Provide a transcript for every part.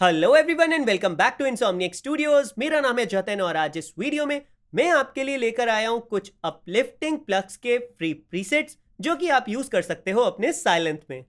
Hello everyone and welcome back to insomniac studios. मेरा नाम है जतन और आज इस वीडियो में मैं आपके लिए लेकर आया हूं कुछ अपलिफ्टिंग प्लग्स के फ्री प्रीसेट्स जो कि आप यूज कर सकते हो अपने साइलेंथ में।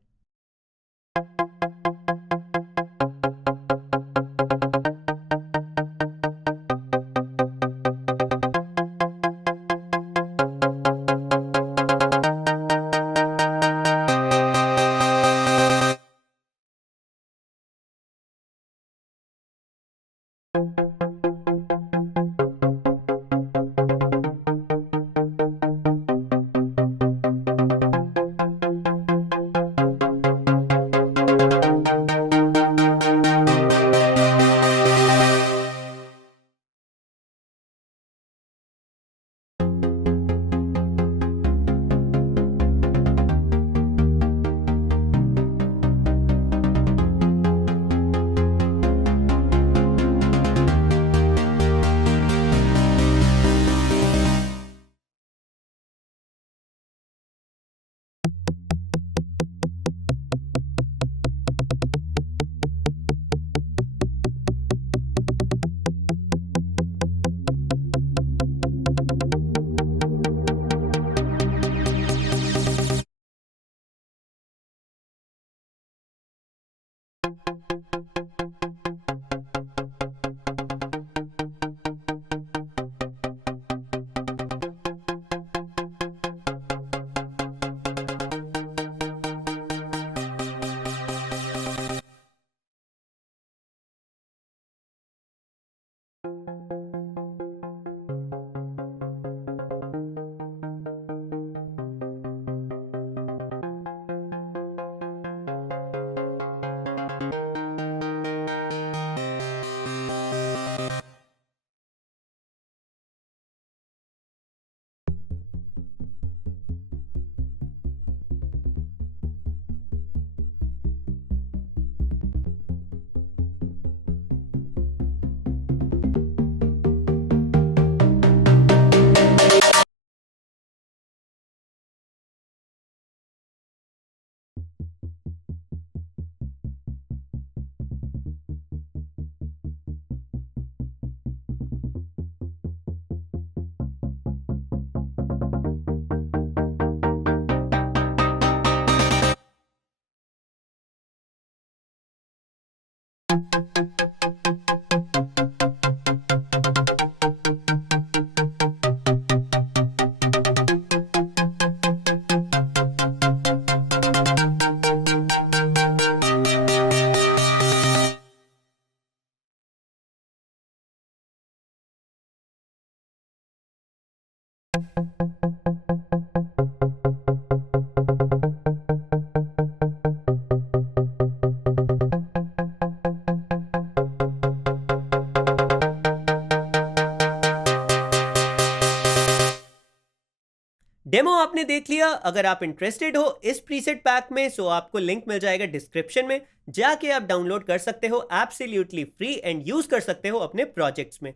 डेमो आपने देख लिया। अगर आप इंटरेस्टेड हो इस प्रीसेट पैक में सो आपको लिंक मिल जाएगा डिस्क्रिप्शन में, जाके आप डाउनलोड कर सकते हो एब्सोल्युटली फ्री एंड यूज कर सकते हो अपने प्रोजेक्ट्स में।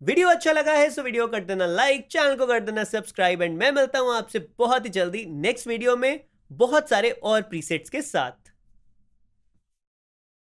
वीडियो अच्छा लगा है सो वीडियो कर देना लाइक, चैनल को कर देना सब्सक्राइब एंड मैं मिलता हूं आपसे बहुत ही जल्दी नेक्स्ट वीडियो में बहुत सारे और प्रीसेट्स के साथ।